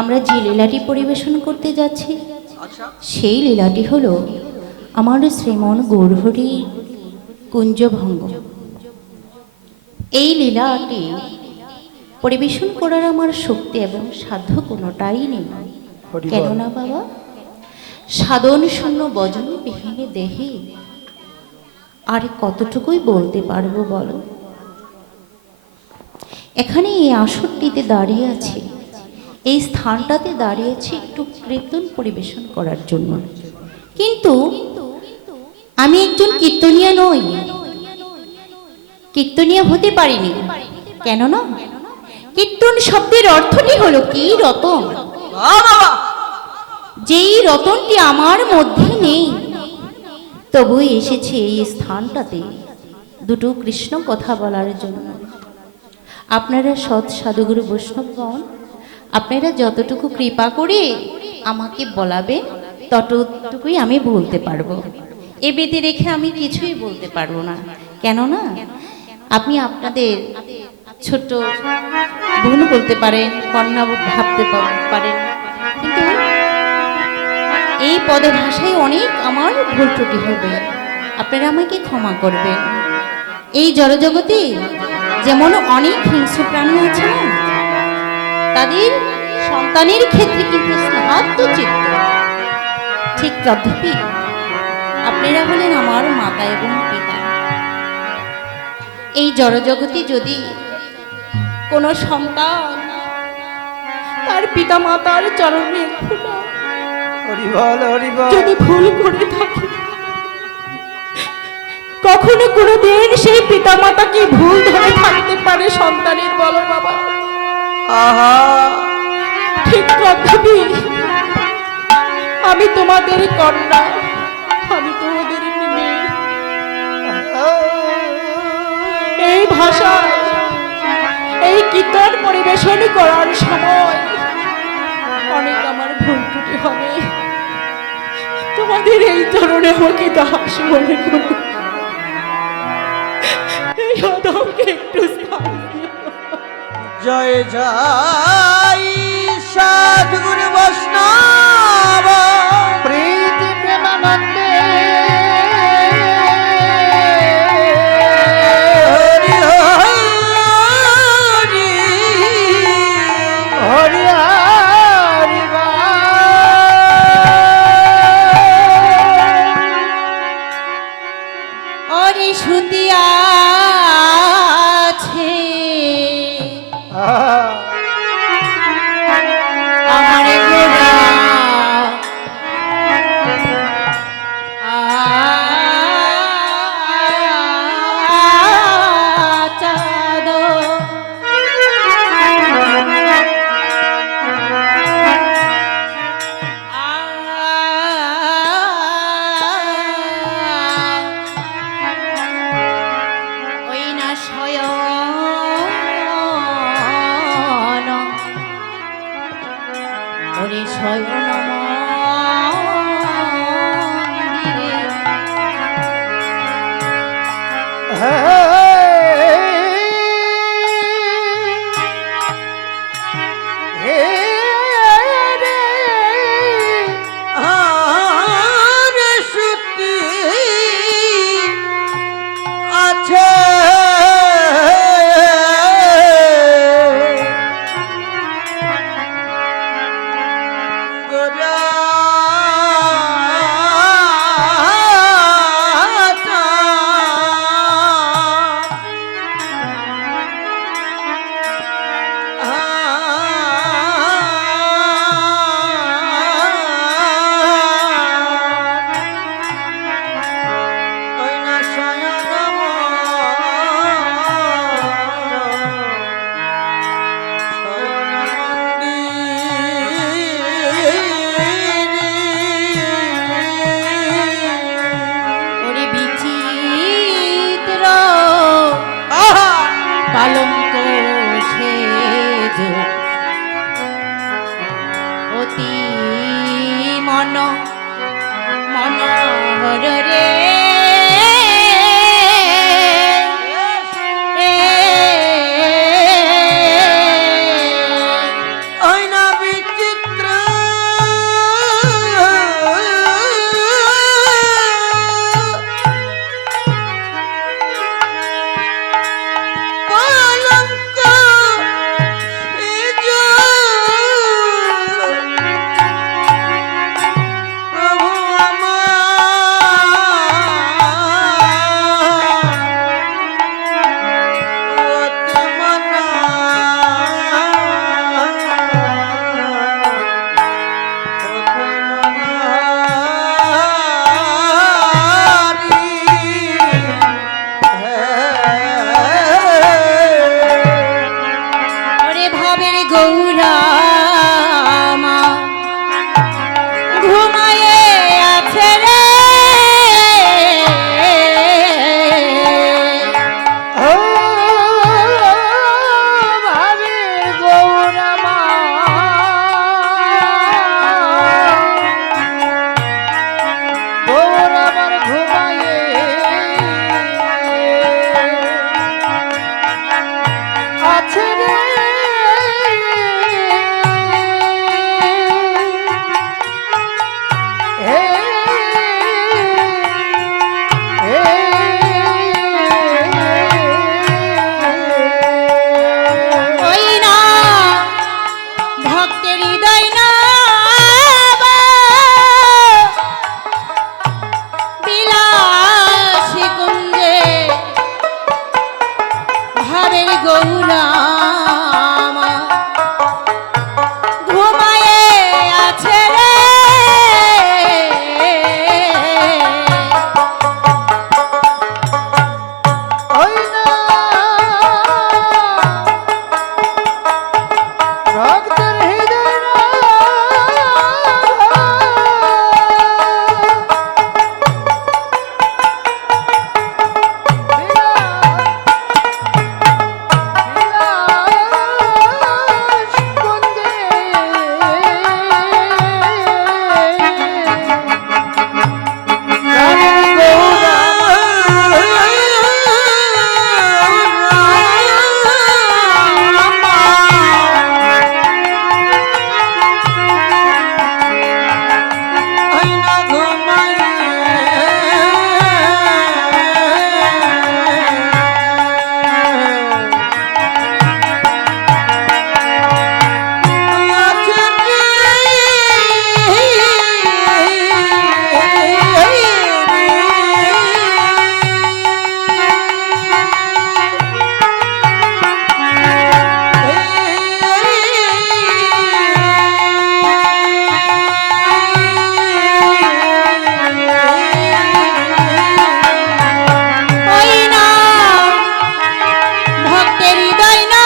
আমরা যে লীলাটি পরিবেশন করতে যাচ্ছি সেই লীলাটি হলো আমার শ্রীমন গৌরহরি কুঞ্জভঙ্গ। এই লীলাটি পরিবেশন করার আমার শক্তি এবং সাধ্য কোনোটাই নেই। কেননা বাবা, সাধন শূন্য বজন বিহীনে দেহে আর কতটুকুই বলতে পারবো বলো। এখানে এই আসরটিতে দাঁড়িয়ে আছি, এই স্থানটাতে দাঁড়িয়েছি একটু কীর্তন পরিবেশন করার জন্য, কিন্তু আমি একজন কীর্তনিয়া নই, কীর্তনিয়া হতে পারিনি। কেননা কীর্তন শব্দের অর্থটি হলো কি রতন, যেই রতনটি আমার মধ্যে নেই। তবু এসেছে এই স্থানটাতে দুটো কৃষ্ণ কথা বলার জন্য। আপনারা সৎ সাধুগুরু বৈষ্ণবগণ, আপনারা যতটুকু কৃপা করে আমাকে বলাবেন ততটুকুই আমি বলতে পারবো। এ বেঁধে রেখে আমি কিছুই বলতে পারবো না। কেননা আপনি আপনাদের ছোট বোন বলতে পারেন, কন্যা ভাবতে পারেন, কিন্তু এই পদে ভাষায় অনেক আমার ভুল ত্রুটি হবে, আপনারা আমাকে ক্ষমা করবেন। এই জড়জগতে যেমন অনেক হিংস্র প্রাণী আছে না, তাদের সন্তানের ক্ষেত্রে কিন্তু স্নেহাত্ম চিত্ত, ঠিক তদ্রূপই আপনারা হলেন আমার মাতা এবং পিতা। এই জড়জগতে যদি কোনো সন্তান তার পিতা মাতার চরণে যদি ভুল করে থাকে, কখনো কোনো দিন সেই পিতা মাতাকে ভুল ধরে থাকতে পারে সন্তানের, বলো বাবা? ঠিক তথাপি আমি তোমাদের কন্যা, আমি তোমাদের মেয়ে। এই ভাষায় এই কীর্তন পরিবেশন করার সময় অনেক আমার ভুল ত্রুটি হবে। তোমাদের এই চরণে আমাকে দাস মনে করো, এই অধমকে একটু স্থান দিও। জয় জয় সাধুগুরু বৈষ্ণব প্রীতি প্রেমানন্দে। হরি হরি হরি হরি অরে সুতিয়া আমার গোরা চাঁদ, ওই না শয়ন, ওরে শয়ন good. ভক্তের হৃদয় না বিলাসী কুঞ্জে ভাবের গৌরা ঘুমায়ে আছে রে ওই না ভক্তের হৃদয় না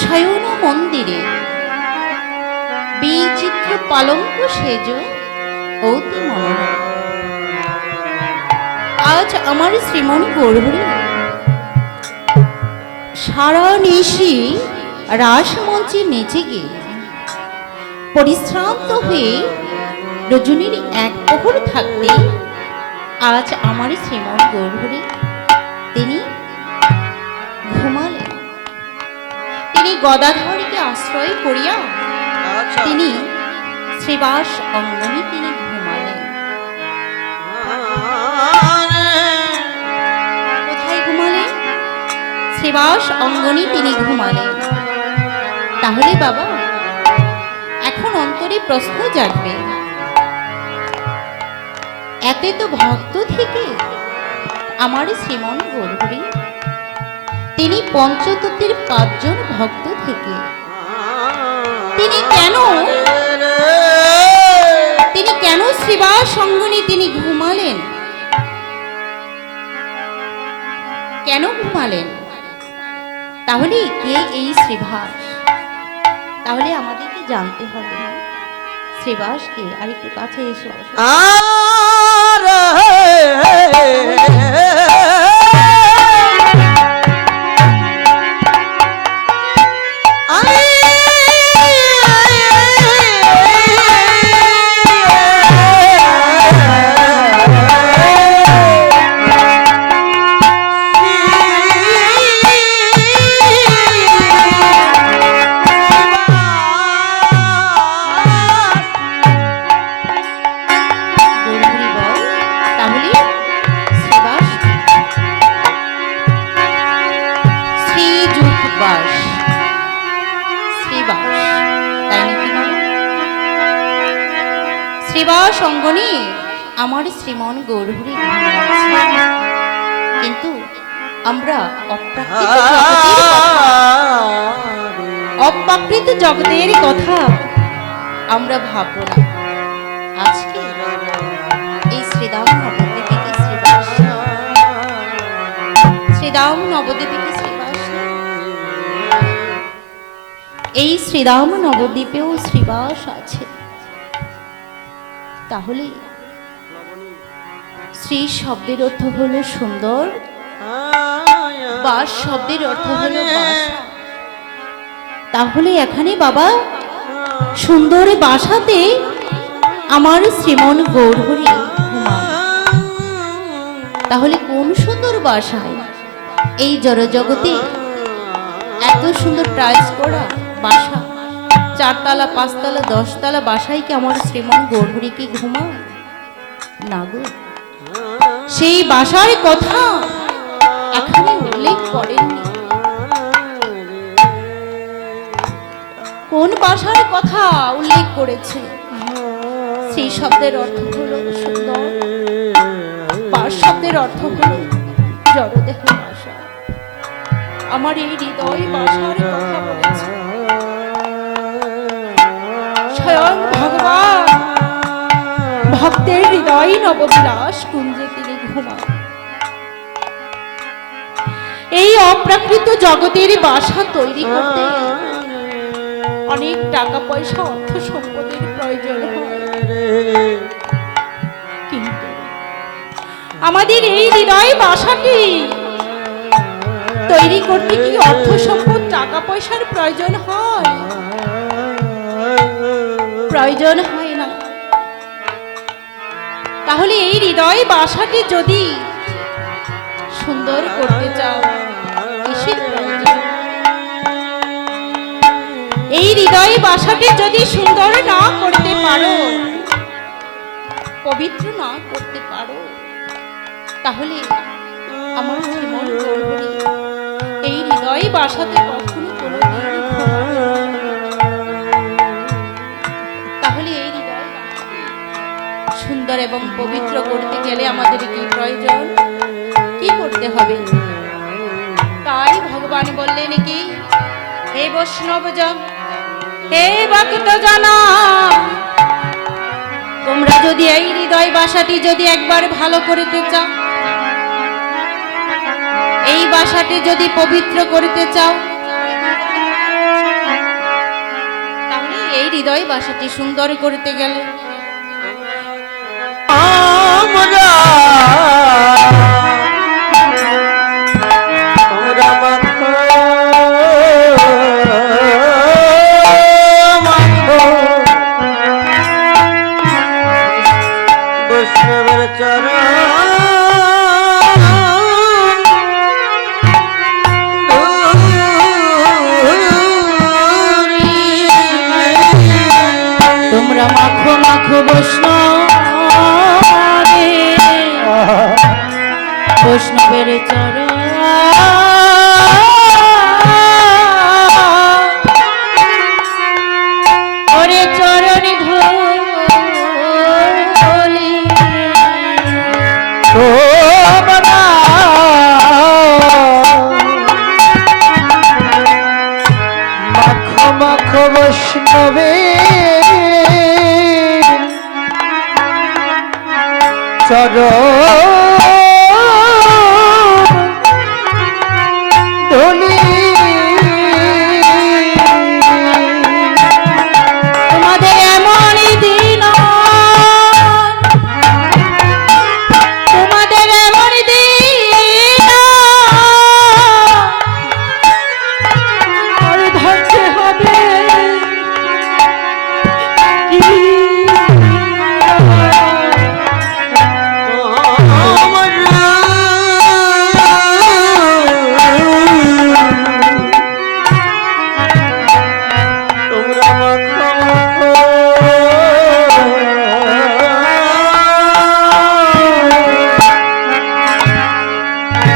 শয়ন মন্দিরে বিচিত্র পালঙ্ক সেজ অতি মনোরম। আজ আমার শ্রীমণি গৌরহরি সারা নিশি রাসমঞ্চে নেচে গিয়ে পরিশ্রান্ত হয়ে রজনীর এক প্রহর থাকতে আজ আমার শ্রীমণি গৌরহরি তিনি ঘুমালেন। তিনি গদাধরকে আশ্রয় করিয়া তিনি শ্রীবাস অঙ্গনে তিনি ঘুমালেন। কোথায় ঘুমালেন? শ্রীবাস অঙ্গনে তিনি ঘুমালেন। তাহলে বাবা এখন অন্তরে প্রশ্ন জাগবে, এতে তো ভক্ত থেকে আমার শ্রীমন গৌরহরি তিনি পঞ্চতত্ত্বের 5 জন ভক্ত থেকে তিনি কেন শ্রীবাস সঙ্গনী তিনি ঘুমালেন? কেন ঘুমালেন? তাহলে কে এই শ্রীবাস? তাহলে আমাদেরকে জানতে হবে না শ্রীবাস কে। আর একটু কাছে এসে বসো। শ্রীবাস অঙ্গনে আমার শ্রীমন গৌরহরি ঘুমিয়েছে, কিন্তু আমরা অপ্রাকৃত জগতের কথা আমরা ভাববো না। আজকে এই শ্রীদাম নবদ্বীপে শ্রীবাস, শ্রীদাম নবদ্বীপে শ্রীবাস, এই শ্রীদাম নবদ্বীপেও শ্রীবাস আছে। তাহলে শ্রী শব্দের অর্থ হলো সুন্দর, বাস শব্দের অর্থ হলো বাসা। তাহলে এখানে বাবা সুন্দর বাসাতে আমার শ্রীমন গৌরহরি ঘুমান। তাহলে কোন সুন্দর বাসায়? এই জড়জগতে এত সুন্দর টাইলস করা বাসা, 4 তলা 5 তলা 10 তলা বাসায় কি আমার শ্রীমন গৌরহরি কি ঘুমায় না গো? সেই বাসার কথা এখানে উল্লেখ করেননি। কোন বাসার কথা উল্লেখ করেছে? সেই শব্দের অর্থ হলো সুন্দর, বাস শব্দের অর্থ হলো জড়দেহ বাসা। আমার এই হৃদয় বাসার কথা বলেছে স্বয়ং ভগবান। ভক্তের হৃদয় নববিলাস কুঞ্জে তিনি ঘুমান। এই অপ্রাকৃত জগতের বাসা তৈরি করতে অনেক টাকা পয়সা অর্থ সম্পদের প্রয়োজন হয়, কিন্তু আমাদের এই হৃদয় বাসাটি তৈরি করতে কি অর্থ সম্পদ টাকা পয়সার প্রয়োজন হয়? প্রয়োজন হয় না। তাহলে এই হৃদয় বাসাটি যদি সুন্দর করতে চাও কিসের প্রয়োজন? এই হৃদয় বাসাটি যদি সুন্দর না করতে পারো, পবিত্র না করতে পারো, তাহলে আমার শ্রীমন গৌরহরি এই হৃদয় বাসাতে কখনো কোনোদিন ঘুমাবে না। তাহলে এই হৃদয় সুন্দর এবং পবিত্র করতে গেলে আমাদের কি প্রয়োজন, কি করতে হবে? তাই ভগবান বললেন কি, হে বৈষ্ণবজন, হে ভক্তজন, তোমরা যদি এই হৃদয় বাসাটি যদি একবার ভালো করতে চাও, এই বাসাটি যদি পবিত্র করতে চাও, তাহলে এই হৃদয় বাসাটি সুন্দর করতে গেলে তোমরা মাখো মাখো বৈষ্ণবের চরণ, ওরে চরণ ধুলি তোমাদের এমন দিন, তোমাদের এমন দিন আর ধরতে হবে কি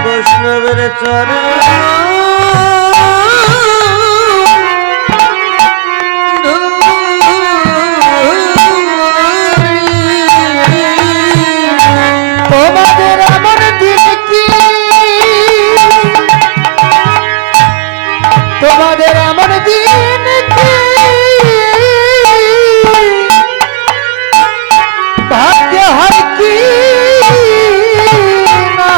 বৈষ্ণবের চরণ তোমাদের আমার দিন কি, তোমাদের আমার দিন কি ভাগ্য হয় কি না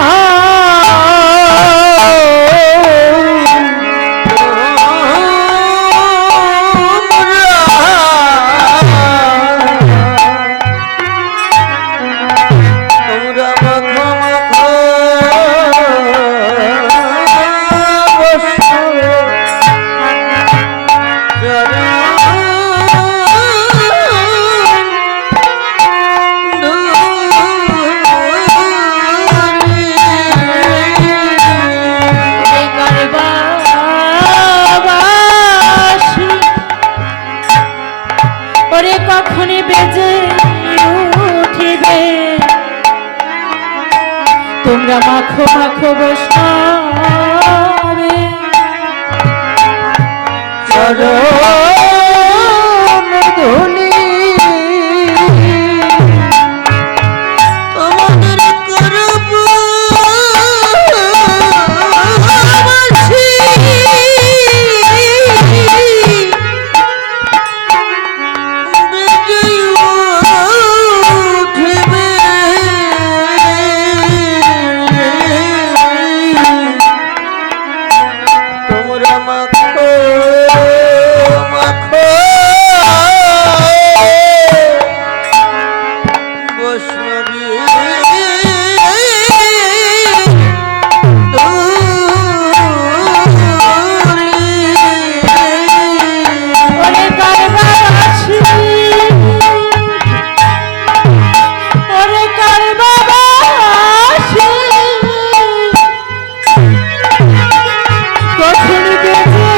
তোমরা মাখো মাখো ওরে কখনই বেজে উঠিবে তোমরা মাখো মাখো বৈষ্ণবে চরণ ধুলি তোমাদের করব বাসি। বেজে উঠবে তোমরা মাখো মাখো বৈষ্ণবী ওরে কারবাবাসী, ওরে কারবাবাসী, কখন বেজে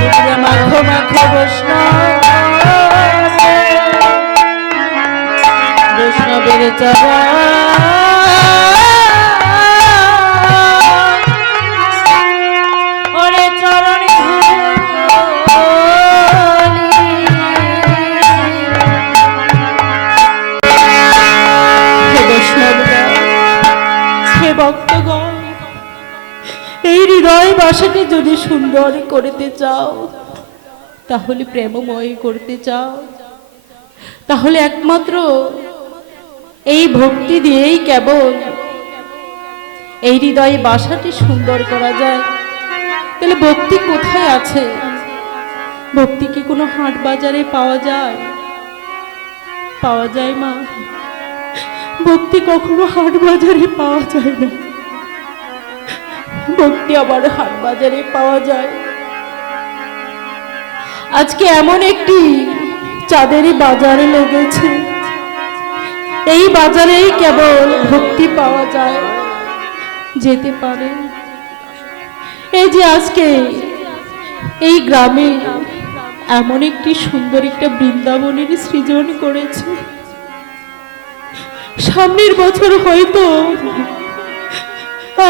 তোমরা মাখো মাখো বৈষ্ণবের চরণ ওরে চরণ হে বৈষ্ণবগণ, হে ভক্তগণ, এই হৃদয় বাসাকে যদি সুন্দর করতে চাও, তাহলে প্রেমময় করতে চাও, তাহলে একমাত্র এই ভক্তি দিয়েই কেবল এই হৃদয়ে বাসাটি সুন্দর করা যায়। তাহলে ভক্তি কোথায় আছে? ভক্তি কি কোনো হাট বাজারে পাওয়া যায়? পাওয়া যায় মা? ভক্তি কখনো হাট বাজারে পাওয়া যায় না। ভক্তি আবার হাট বাজারে পাওয়া যায়। আজকে এমন একটি চাঁদেরই বাজারে লেগেছে, এই বাজারেই কেবল ভক্তি পাওয়া যায়, যেতে পারে। এই যে আজকে এই গ্রামে এমন একটি সুন্দর একটা বৃন্দাবনের সৃজন করেছে, সামনের বছর হয়তো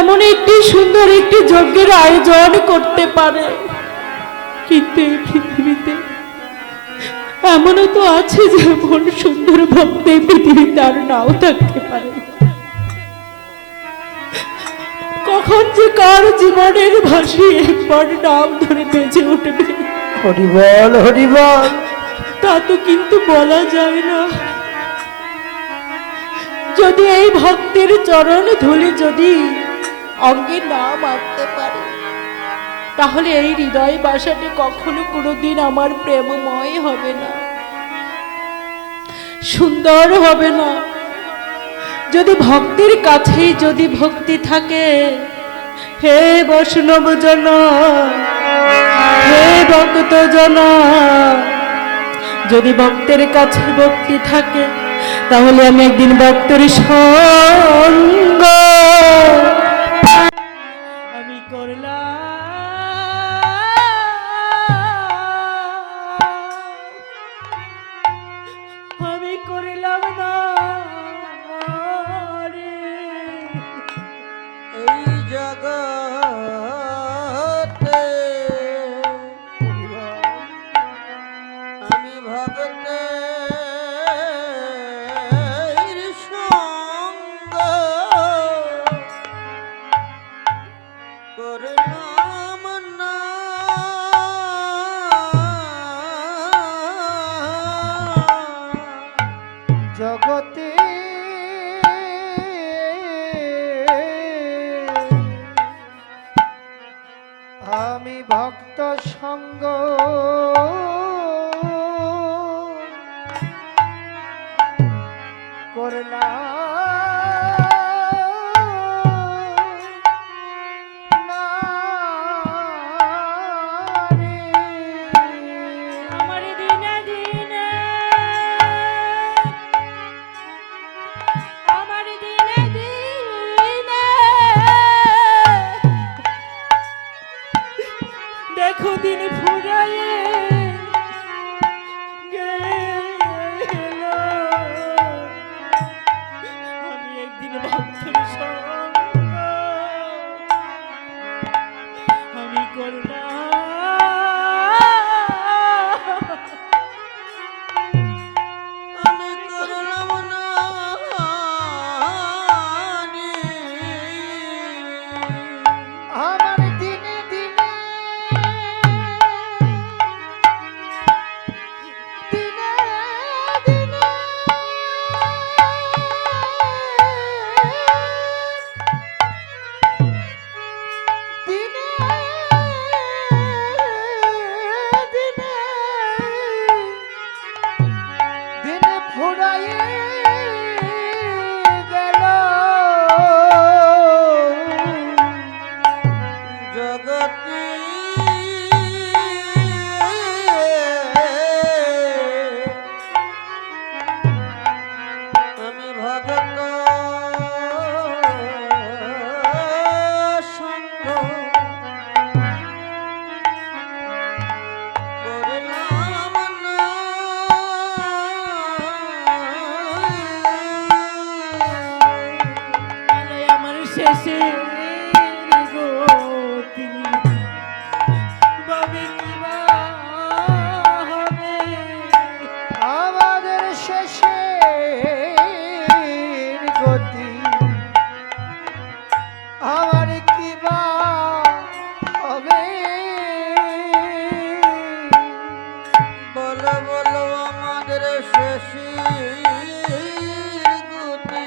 এমন একটি সুন্দর একটি যজ্ঞের আয়োজন করতে পারে। কিন্তু এই পৃথিবীতে এমনও তো আছে যেমন সুন্দর ভক্ত এই পৃথিবীতে আর নাও থাকতে পারে। কখন যে কার জীবনের ভাসি একবার নাম ধরে বেঁচে উঠবে হরিবল হরিবল। তা তো কিন্তু বলা যায় না। যদি এই ভক্তের চরণ ধুলি যদি অঙ্গে না মারতে পারে, তাহলে এই হৃদয় বাসাটি কখনো কোনোদিন আমার প্রেমময় হবে না, সুন্দর হবে না। যদি ভক্তের কাছেই যদি ভক্তি থাকে, হে বৈষ্ণব জন, হে ভক্ত জন, যদি ভক্তের কাছে ভক্তি থাকে, তাহলে আমি একদিন ভক্তের সঙ্গ আমি করলাম, আমি করিলাম না রে। এই জগতে আমি ভগতের সঙ্গ করলাম না। জগতে আমি ভক্ত সঙ্গ করলাম না রে। আমার দিনে দিনে, আমার দিনে দিনে দেখো দিন ফুরায়ে গেল। আমি একদিন ভক্তের সঙ্গ আমি করলাম, আমি করলাম না রে। আমার দিনে দিনে দিনে দিনে দিনে দিনে দিনে ফুরায়ে গেল। জগতে আমি ভগত সঙ্গ করলাম না। আলোয় আমার শেষে গতি বাবে কিবা হবে। আমাদের শেষের গতি আমার কি বা হবে। বলো বলো আমাদের শেষের গতি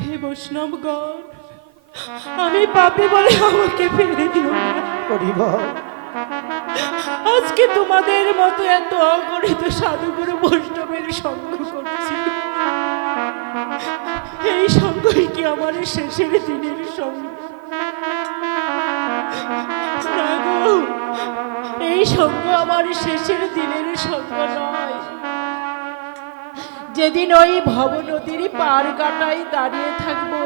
হে বৈষ্ণবগণ, আমি পাপী বলে আমাকে ফেলে দিও না। করিব আজকে তোমাদের মতো এত অগণিত সাধুগুরু বৈষ্ণবের সঙ্গ করছি। এই সঙ্গই কি আমার শেষের দিনের সঙ্গ? না গো, এই সঙ্গ আমার শেষের দিনের সঙ্গ নয়। যেদিন ওই ভব নদীর পার কাটাই দাঁড়িয়ে থাকবো,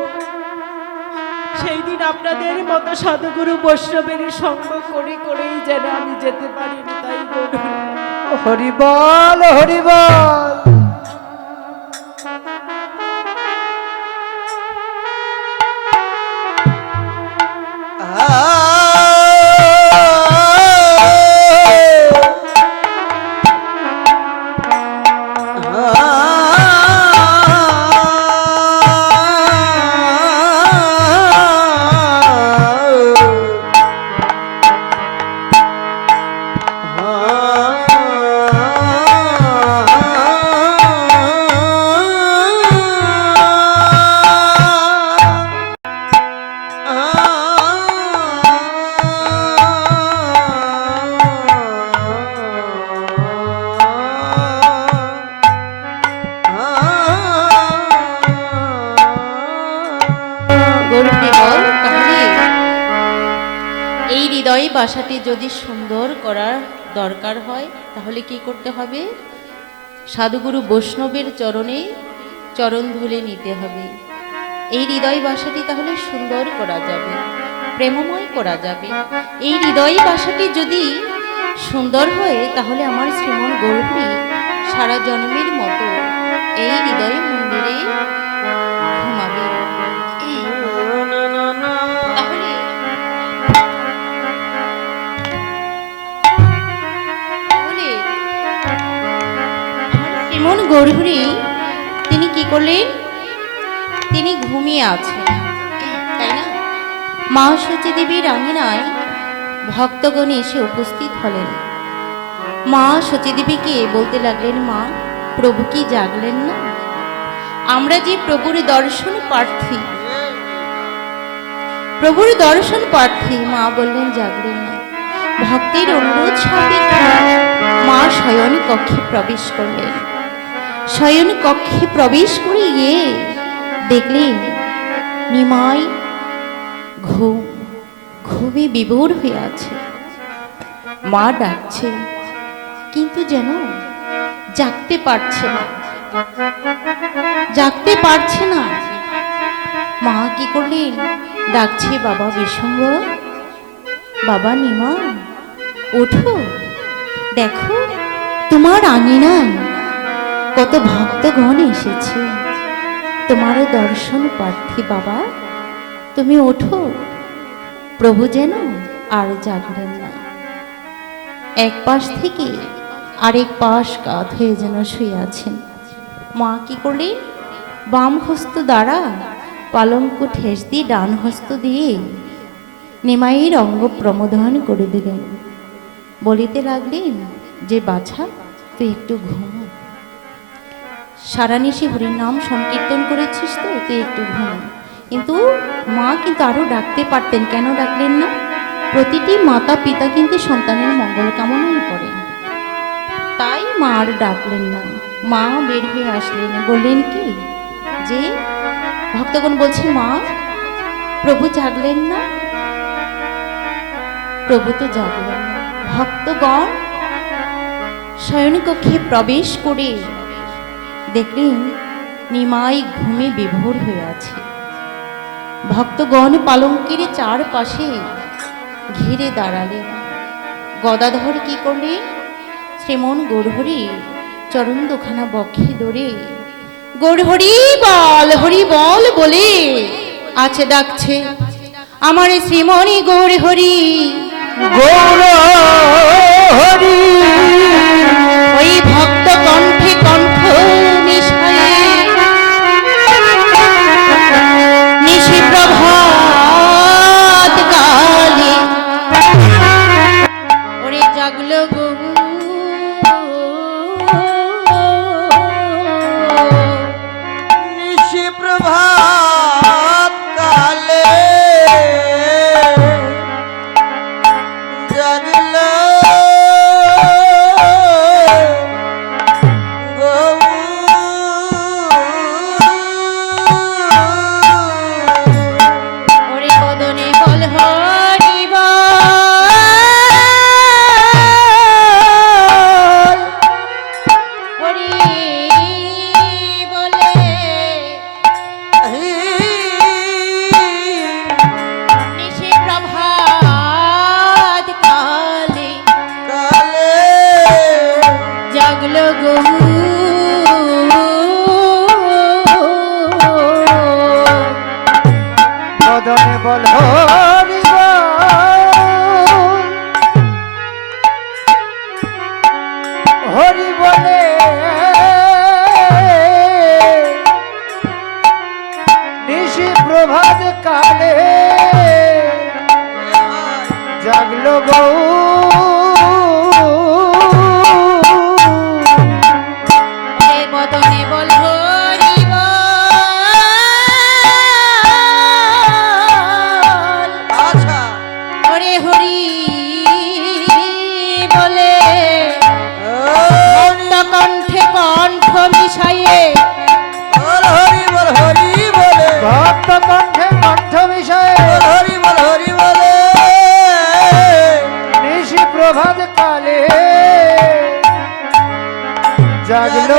সেই দিন আপনাদের মতো সাধুগুরু বৈষ্ণবের সঙ্গ করে করেই যেন আমি যেতে পারি। তাই গরু হরিবল হরিবল। গরুটি বল, তাহলে এই হৃদয় বাসাটি যদি সুন্দর করার দরকার হয় তাহলে কি করতে হবে? সাধুগুরু বৈষ্ণবের চরণে চরণ ধুলে নিতে হবে। এই হৃদয় বাসাটি তাহলে সুন্দর করা যাবে, প্রেমময় করা যাবে। এই হৃদয় বাসাটি যদি সুন্দর হয় তাহলে আমার শ্রীমন গৌরী সারা জন্মের মতো এই হৃদয় মন্দিরে ঘুমাবে। তাহলে আমার শ্রীমন গৌরী তিনি কি করলেন? তিনি ঘুমিয়ে আছেন, তাই না? মা সচী দেবীর আঙিনায় ভক্তগণ এসে উপস্থিত হলেন। মা সচী দেবীকে বলতে লাগলেন, মা, প্রভু কি জাগলেন না? আমরা যে প্রভুর দর্শন প্রার্থী, প্রভুর দর্শন প্রার্থী। মা বললেন, জাগলেন না। ভক্তের অনুরোধ সাপেক্ষে মা শয়ন কক্ষে প্রবেশ করলেন। শয়ন কক্ষে প্রবেশ করে গিয়ে দেখলেন নিমাই ঘুমে বিভোর হয়ে আছে। মা ডাকছে কিন্তু যেন জাগতে পারছে না, জাগতে পারছে না। মা কি করলেন? ডাকছে, বাবা বিশম্বর, বাবা নিমা, ওঠো, দেখো তোমার আঙিনায় কত ভক্তগণ এসেছে, তোমারও দর্শন প্রার্থী। বাবা তুমি ওঠো। প্রভু যেন আর জাগলেন না। এক পাশ থেকে আরেক পাশ কাত হয়ে যেন শুয়ে আছেন। মা কি করলেন? বাম হস্ত দ্বারা পালঙ্ক ঠেস দিয়ে ডান হস্ত দিয়ে নিমাইয়ের অঙ্গ প্রমোদন করে দিলেন। বলিতে লাগলেন যে, বাছা তুই একটু ঘুমো, সারা নিশি হরির নাম সংকীর্তন করেছিস তো, তুই একটু ঘুমো। কিন্তু মা কিন্তু আরো ডাকতে পারতেন, কেন ডাকলেন না? প্রতিটি মাতা পিতা কিন্তু সন্তানের মঙ্গল কামনাই করেন, তাই মা আর ডাকলেন না। মা বের হয়ে আসলেন, বললেন কি যে, ভক্তগণ বলছে, মা প্রভু জাগলেন না? প্রভু তো জাগলেন না। ভক্তগণ শয়নকক্ষে প্রবেশ করে দেখলেন নিমাই ঘুমে বিভোর হয়ে আছে। ভক্তগণ পালঙ্কের চারপাশে ঘিরে দাঁড়ালেন। গদাধর কি করলেন? শ্রীমন গৌরহরি চরণ দুখানা বক্ষে ধরে গৌরহরি বল, হরি বল বলে আছে ডাকছে আমার শ্রীমণি গৌরহরি, গৌরহরি। ওই ভক্ত কণ্ঠে কণ্ঠ মিশায়ে নিশি প্রভাত কালে ওরে জাগলো গো নিশি প্রভা বদনে বল হরি হরি বলে নিশি প্রভাত কালে জাগলো গৌ এ বদনে বল হরি বল, আচ্ছা হরে হরি বলে ভক্ত কণ্ঠে কণ্ঠ মিশাইয়ে বল হরি বলে ভক্ত কণ্ঠে কণ্ঠ বিষয়ে বল হরি বলে নিশি প্রভাত কালে জাগলো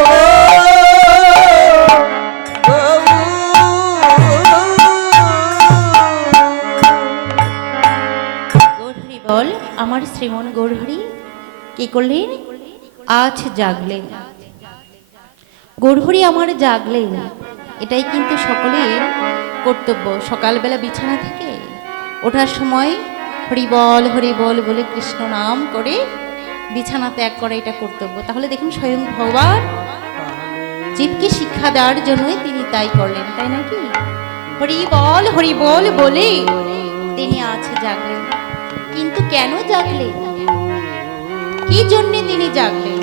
গৌরহরি বল, আমার শ্রীমন গৌরহরি কি করলেন? আজ জাগলেন। গৌরহরি আমার জাগলেন, এটাই কিন্তু সকলের কর্তব্য। সকালবেলা বিছানা থেকে ওঠার সময় হরি বল বলে কৃষ্ণ নাম করে বিছানা ত্যাগ করা, এটা কর্তব্য। তাহলে দেখুন স্বয়ং ভগবান জীবকে শিক্ষা দেওয়ার জন্যই তিনি তাই করলেন, তাই নাকি? হরি বল বলে তিনি আজ জাগলেন। কিন্তু কেন জাগলেন? কি জন্যে তিনি জাগলেন?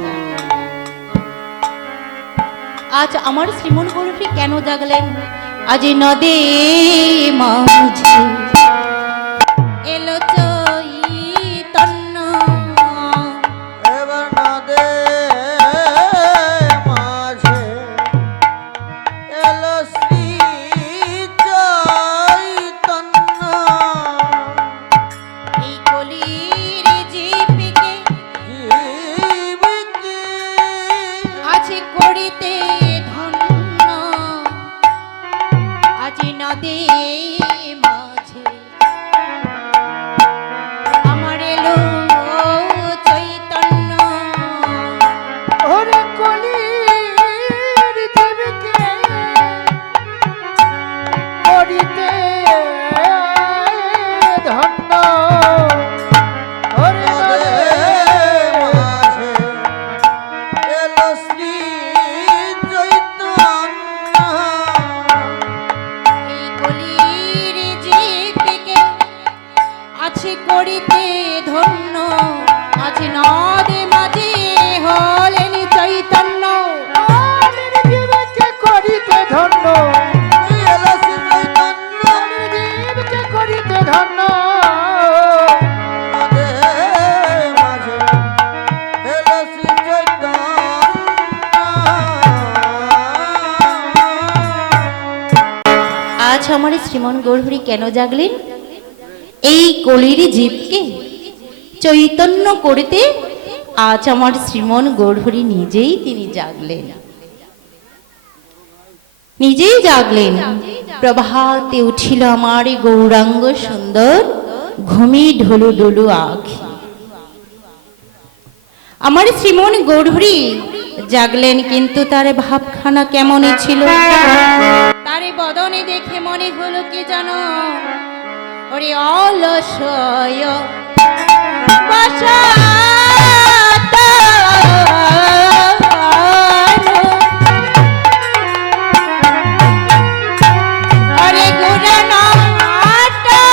আজ আমার শ্রীমন গৌরহরি কেন জাগলেন? আজ নদে মাঝে এলো চৈতন্য, এবার নদে মাঝে এলো শ্রী চৈতন্য এই কলির জীবকে জীবকে আছে করিতে ধন্য। আজ নদে মাঝে আমার এলো চৈতন্য। ওরে কলির জীবকে করিতে ধন্য ওরে নদে মাঝে এলো শ্রী চৈতন্য এই কলির জীবকে আছে করিতে ধন্য। আজ নদে মাঝে হলেন চৈতন্য। কলির জীবকে করিতে ধন্য এলো শ্রী চৈতন্য কলির জীবকে করিতে ধন্য নদে মাঝে এলো শ্রী চৈতন্য আজ আমার শ্রীমন গৌরহরি কেন জাগলেন? এই কলির জীবকে চৈতন্য করিতে আজ আমার শ্রীমন গৌরহরি নিজেই তিনি জাগলেন, নিজেই জাগলেন। প্রভাতে উঠিল আমার গৌরাঙ্গ সুন্দর, ঘুমি ঢোলু ডোলু আখি। আমার শ্রীমন গৌরহরি জাগলেন, কিন্তু তার ভাবখানা কেমনই ছিল। তারে বদনে দেখে মনে হলো কি জানো? ওরে অলসয় আরে গুরানো আটা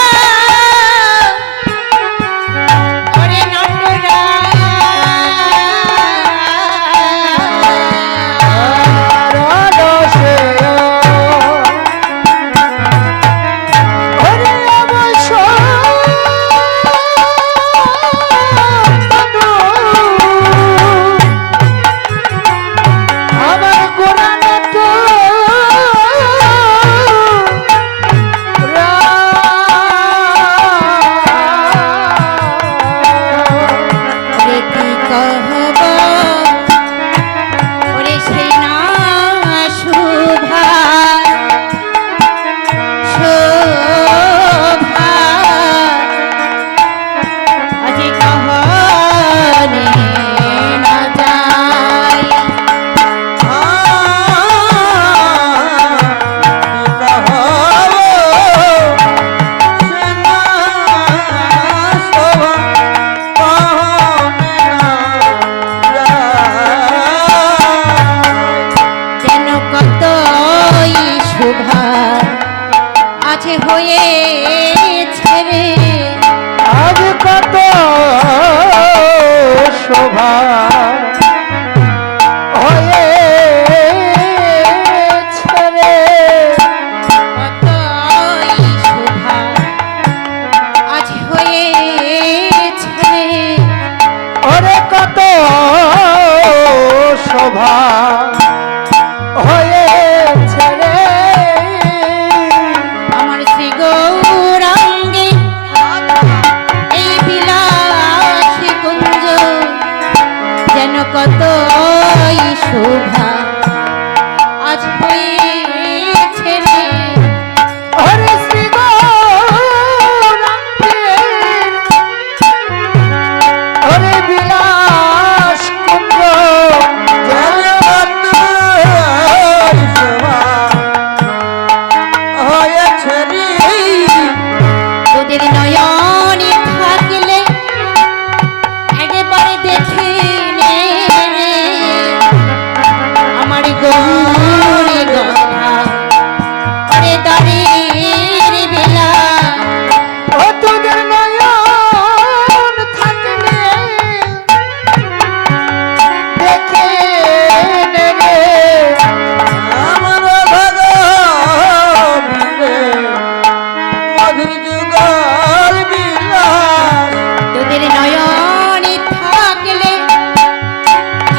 ওরে নটরা রসে ওরে অবশ্য আছে হয়েছে রে আজ কত শোভা হয়েছে রে কতই শোভা আজ হয়েছে রে ওরে কত শোভা হয়েছে রে আমার শ্রী গৌরাঙ্গে এই বিলাস কুঞ্জ যেন কতই শোভা আজ হয়েছে রে হরে শ্রী গৌরাঙ্গে হরে বিলাস কুঞ্জ তোদের নয়নে থাকলে একবারে দেখে নে রে আমার গৌরে গথা ওরে দাঁড়ের বেলা ও তোদের নয়ন থাকলে দেখে নে রে তোদের নয়নে থাকলে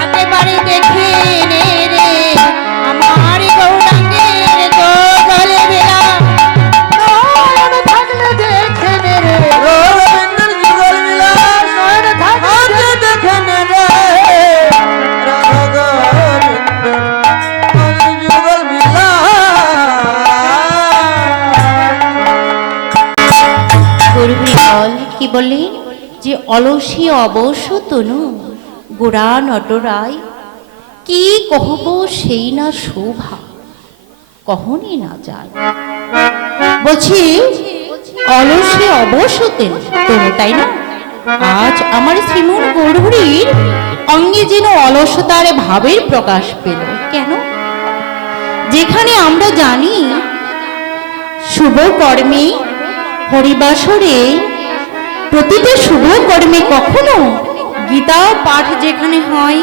একেবারে দেখে নে রে আমার গৌরাঙ্গের গগল বেলা নয়ন থাকলে দেখে নে রে নয়ন থাকলে দেখে নে রে গরুগুলি বল কি বললে যে অলসী অবশ্য তনু গোড়া নটরায় কি কহব সেই না শোভা কখনই না যায় বলছি অলসী অবশ্য তনু তাই না আজ আমার শ্রীমন গৌরহরির অঙ্গে যেন অলসতার ভাবের প্রকাশ পেল কেন যেখানে আমরা জানি শুভ কর্মে হরিবাসরে প্রতিটা শুভ কর্মে কখনো গীতা পাঠ যেখানে হয়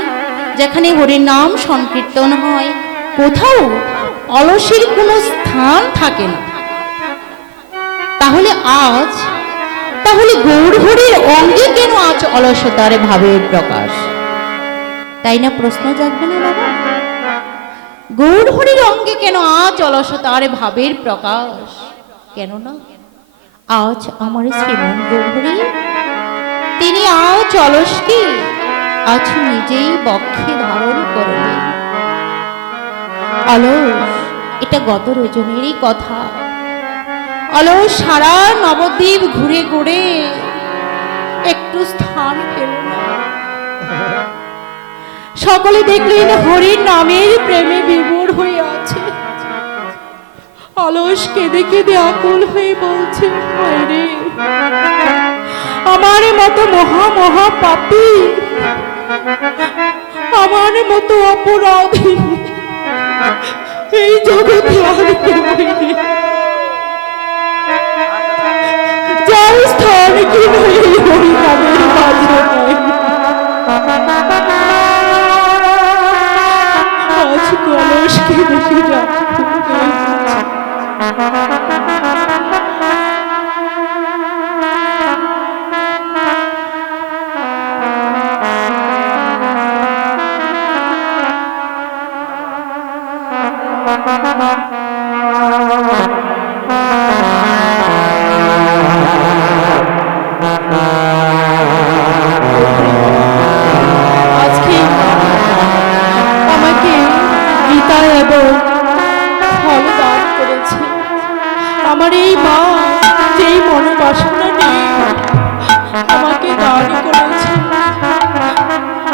যেখানে হরির নাম সংকীর্তন হয় কোথাও অলসের কোনো স্থান থাকে না তাহলে গৌরহরির অঙ্গে কেন আজ অলসতার ভাবের প্রকাশ তাই না প্রশ্ন জাগবে না বাবা গৌরহরির অঙ্গে কেন আজ অলসতার ভাবের প্রকাশ কেননা আজ আমার শ্রীমন গৌরহরি তিনি আজ অলসকে আজ নিজেই বক্ষে ধারণ করলেন অলস এটা গত রজনীরই কথা অলস সারা নবদ্বীপ ঘুরে ঘুরে একটু স্থান পেল না সকলে দেখলেন হরির নামের প্রেমে বিভোর হয়ে আছে অলস কেঁদে কেঁদে আকুল হয়ে বলছে হায় রে আমার মতো মহা মহা পাপী আমার মতো অপরাধী এই জগতে আর কেউ নেই। যার স্থান কি নেই হরি নামের মাঝে নাই। আজ কলসকে দেখে যা আজকে আমাকে গীতা এবং ফল দান করেছে আমার এই মা যেই মনোবাসনা নেই আমাকে দান করেছে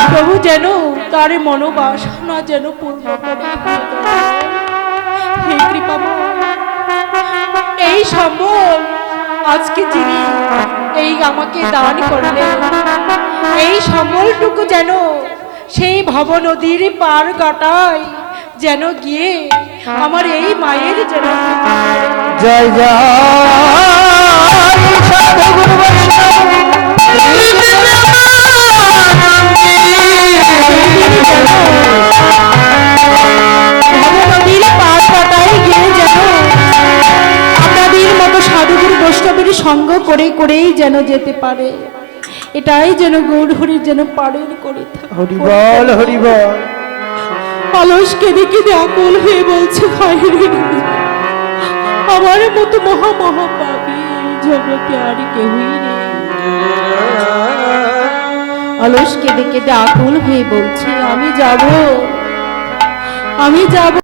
প্রভু যেন তার মনোবাসনা যেন পূর্ণ করে হে কৃপাময় এই সম্বল আজকে যিনি এই আমাকে দান করলেন এই সম্বলটুকু যেন সেই ভব নদীর পার কাটায় যেন গিয়ে আমার এই মায়ের যেন জয় জয় সাধুগুরু বৈষ্ণব নদীর পার পাতায় গিয়ে যেন আপনাদের মতো সাধুগুরু বৈষ্ণবের সঙ্গ করে করেই যেন যেতে পারে, এটাই যেন গৌর হরি যেন পালন করে থাকে। হরিবল হরিবল। অলস কেঁদে কেঁদে আকুল হয়ে বলছে, হায় রে, আমার মতো মহা মহা পাপী জগতে আর কেউই নেই। অলস কেঁদে কেঁদে আকুল হয়ে বলছে, আমি যাব।